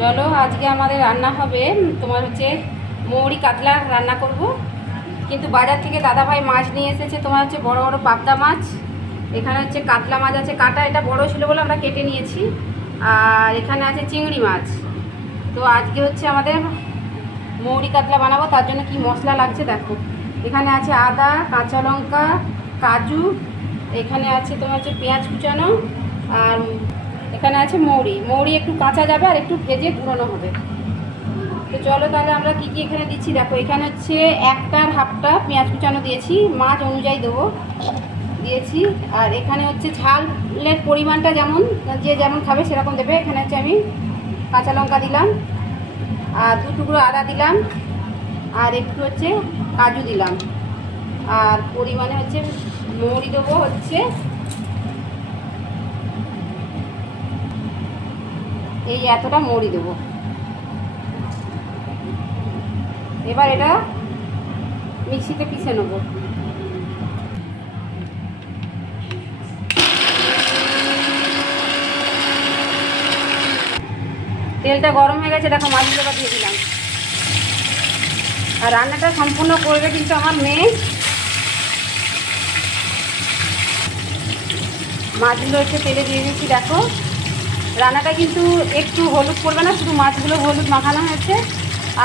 চলো আজকে আমাদের রান্না হবে তোমার হচ্ছে মৌরি কাতলা রান্না করব। কিন্তু বাজার থেকে দাদাভাই মাছ নিয়ে এসেছে, তোমার হচ্ছে বড় বড় পাবদা মাছ। এখানে হচ্ছে কাতলা মাছ আছে, কাটা এটা বড় ছিল বলে আমরা কেটে নিয়েছি। আর এখানে আছে চিংড়ি মাছ। তো আজকে হচ্ছে আমাদের মৌরি কাতলা বানাবো, তার জন্য কি মশলা লাগছে দেখো। এখানে আছে আদা, কাঁচা লঙ্কা, কাজু, এখানে আছে তোমার হচ্ছে পেঁয়াজ কুচানো, আর এখানে আছে মৌরি একটু কাঁচা যাবে আর একটু ভেজে গুঁড়ানো হবে। তো চলো তাহলে আমরা কি কি এখানে দিচ্ছি দেখো। এখানে হচ্ছে একটার হাফটা পেঁয়াজ কুচানো দিয়েছি, মাছ অনুযায়ী দেবো দিয়েছি। আর এখানে হচ্ছে ঝালের পরিমাণটা যেমন যে যেমন খাবে সেরকম দেবে। এখানে হচ্ছে আমি কাঁচা লঙ্কা দিলাম, আর 2 টুকরো আদা দিলাম, আর একটু হচ্ছে কাজু দিলাম। আর পরিমাণে হচ্ছে মৌরি দেবো হচ্ছে এই এতটা মৌরি দেবো। এবার এটা মিক্সিতে পিষে নেব। তেলটা গরম হয়ে গেছে, দেখো মাছগুলো দিয়ে দিলাম। আর রান্নাটা সম্পূর্ণ করবে কিন্তু আমার মেয়ে। মাছগুলো হচ্ছে তেলে দিয়ে দিচ্ছি দেখো। রান্নাটা কিন্তু একটু হলুদ করবে না, শুধু মাছগুলো হলুদ মাখানো হয়েছে।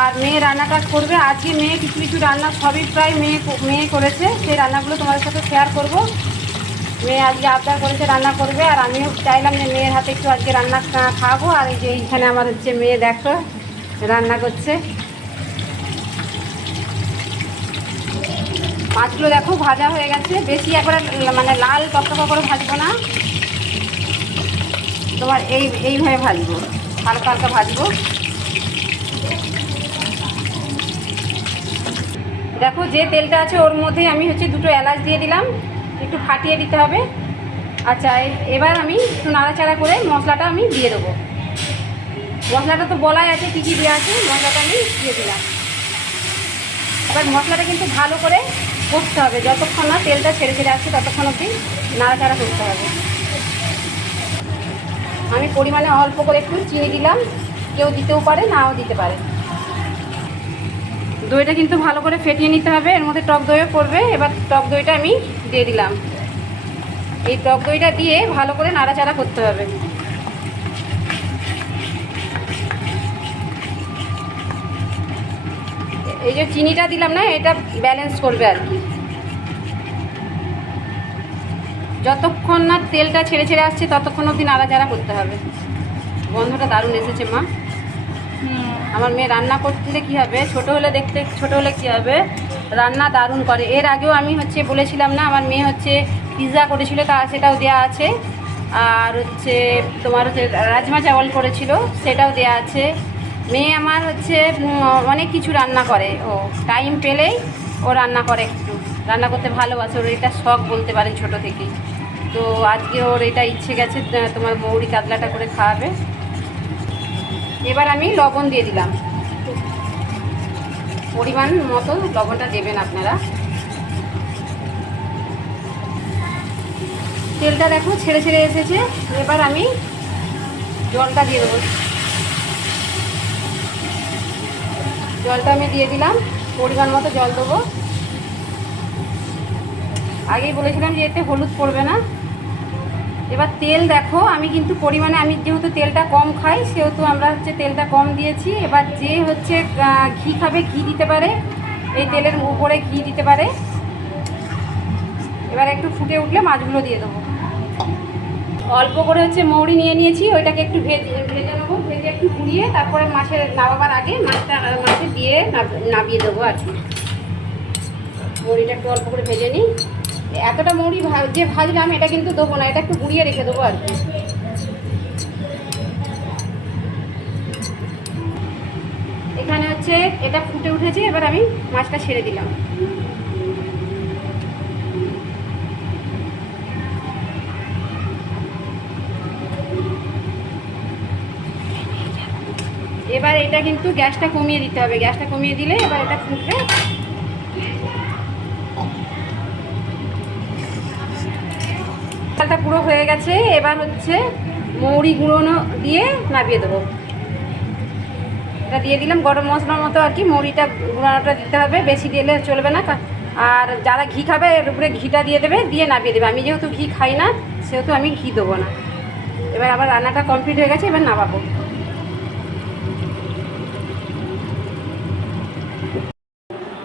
আর মেয়ে রান্নাটা করবে আজকে। মেয়ে কিছু কিছু রান্না সবই প্রায় মেয়ে করেছে, সেই রান্নাগুলো তোমাদের সাথে শেয়ার করব। মেয়ে আজকে আবদার করেছে রান্না করবে, আর আমিও চাইলাম যে মেয়ের হাতে একটু আজকে রান্না খাওয়াবো। আর এই যে এইখানে আমার হচ্ছে মেয়ে দেখো রান্না করছে। মাছগুলো দেখো ভাজা হয়ে গেছে, বেশি একবারে মানে লাল টকটকা করে ভাজবো না, তোমার এইভাবে ভাজবো, হালকা হালকা ভাজবো। দেখো যে তেলটা আছে ওর মধ্যেই আমি হচ্ছে 2টো এলাচ দিয়ে দিলাম, একটু ফাটিয়ে দিতে হবে। আচ্ছা এবার আমি একটু নাড়াচাড়া করে মশলাটা আমি দিয়ে দেবো। মশলাটা তো বলাই আছে কী কী দেওয়া আছে, মশলাটা আমি দিয়ে দিলাম। এবার মশলাটা কিন্তু ভালো করে কষতে হবে, যতক্ষণ না তেলটা ছেড়ে ছেড়ে আসছে ততক্ষণ অবধি নাড়াচাড়া করতে হবে। আমি পরিমাণে অল্প করে একটু চিনি দিলাম, কেউ দিতেও পারে নাও দিতে পারে। দইটা কিন্তু ভালো করে ফেটিয়ে নিতে হবে, এর মধ্যে টক দইও পড়বে। এবার টক দইটা আমি দিয়ে দিলাম। এই টক দইটা দিয়ে ভালো করে নাড়াচাড়া করতে হবে। এই যে চিনিটা দিলাম না, এটা ব্যালেন্স করবে আর কি। যতক্ষণ না তেলটা ছেড়ে ছেড়ে আসছে ততক্ষণ অবধি নাড়াচাড়া করতে হবে। গন্ধটা দারুণ এসেছে মা। আমার মেয়ে রান্না করতে কী হবে, ছোটো হলে দেখতে ছোটো হলে কী হবে, রান্না দারুণ করে। এর আগেও আমি হচ্ছে বলেছিলাম না, আমার মেয়ে হচ্ছে পিৎজা করেছিল, তা সেটাও দেওয়া আছে। আর হচ্ছে তোমার হচ্ছে রাজমা চাওয়াল করেছিল, সেটাও দেওয়া আছে। মেয়ে আমার হচ্ছে অনেক কিছু রান্না করে, ও টাইম পেলেই ও রান্না করে, একটু রান্না করতে ভালোবাসে। ওর এটা শখ বলতে পারেন ছোটো থেকেই। তো আজকে ওর এটা ইচ্ছে গেছে তোমার মৌরি কাতলাটা করে খাওয়াবে। এবার আমি লবণ দিয়ে দিলাম, পরিমাণ মতো লবণটা দেবেন আপনারা। তেলটা দেখো ছেড়ে ছেড়ে এসেছে, এবার আমি জলটা দিয়ে দেবো। জলটা আমি দিয়ে দিলাম, পরিমাণ মতো জল দেবো। আগেই বলেছিলাম যে এতে হলুদ পড়বে না। এবার তেল দেখো, আমি কিন্তু পরিমাণে, আমি যেহেতু তেলটা কম খাই সেহেতু আমরা হচ্ছে তেলটা কম দিয়েছি। এবার যে হচ্ছে ঘি খাবে ঘি দিতে পারে, এই তেলের উপরে ঘি দিতে পারে। এবার একটু ফুটে উঠলে মাছগুলো দিয়ে দেবো। অল্প করে হচ্ছে মৌরি নিয়ে নিয়েছি, ওইটাকে একটু ভেজে নেবো। ভেজে একটু ঘুরিয়ে তারপরে মাছের নামাবার আগে মাছে দিয়ে নামিয়ে দেবো আর কি। মৌরিটা একটু অল্প করে ভেজে নিই। এতটা মৌরি যে ভাজলাম এটা কিন্তু দেবো না, এটা একটু গুঁড়িয়ে রেখে দেবো আর কি। এখানে হচ্ছে এটা ফুটে উঠেছে, এবার আমি মাছটা ছেড়ে দিলাম। এবার এটা কিন্তু গ্যাসটা কমিয়ে দিতে হবে, গ্যাসটা কমিয়ে দিলে এবার এটা ফুটবে। চালটা পুরো হয়ে গেছে, এবার হচ্ছে মৌরি গুঁড়োনো দিয়ে নামিয়ে দেবো। এটা দিয়ে দিলাম, গরম মশলার মতো আর কি। মৌরিটা গুঁড়ানোটা দিতে হবে, বেশি দিলে চলবে না। আর যারা ঘি খাবে এর উপরে ঘিটা দিয়ে দেবে, দিয়ে নামিয়ে দেবে। আমি যেহেতু ঘি খাই না সেহেতু আমি ঘি দেবো না। এবার আবার রান্নাটা কমপ্লিট হয়ে গেছে, এবার নামাবো।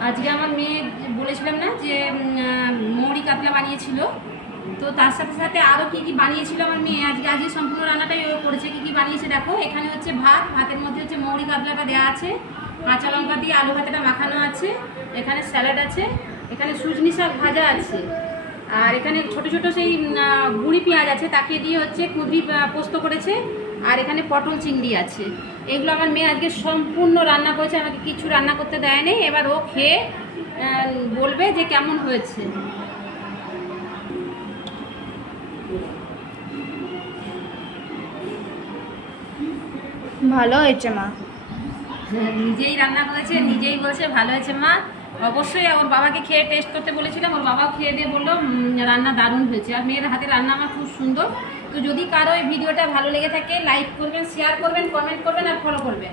আজকে আমার মেয়ে বলেছিলাম না যে মৌরি কাতলা বানিয়েছিল, তো তার সাথে সাথে আরও কী কী বানিয়েছিল আমার মেয়ে। আজকে সম্পূর্ণ রান্নাটাই ও করেছে। কী কী বানিয়েছে দেখো। এখানে হচ্ছে ভাতের মধ্যে হচ্ছে মৌরি কাতলাটা দেওয়া আছে, কাঁচা লঙ্কা দিয়ে আলু ভাতেটা মাখানো আছে, এখানে স্যালাড আছে, এখানে সুজনি শাক ভাজা আছে, আর এখানে ছোট ছোট সেই গুঁড়ি পেঁয়াজ আছে, তাকে দিয়ে হচ্ছে কুঁদরি পোস্ত করেছে, আর এখানে পটল চিংড়ি আছে। এগুলো আমার মেয়ে আজকে সম্পূর্ণ রান্না করেছে, আমাকে কিছু রান্না করতে দেয় নেই। এবার ও খেয়ে বলবে যে কেমন হয়েছে। ভালো হয়েছে মা। নিজেই রান্না করেছে, নিজেই বলছে ভালো হয়েছে মা। অবশ্যই ওর বাবাকে খেয়ে টেস্ট করতে বলেছিলাম, ওর বাবাও খেয়ে দিয়ে বললো রান্না দারুণ হয়েছে। আর মেয়ের হাতে রান্না আমার খুব সুন্দর। তো যদি কারো এই ভিডিওটা ভালো লেগে থাকে লাইক করবেন, শেয়ার করবেন, কমেন্ট করবেন আর ফলো করবেন।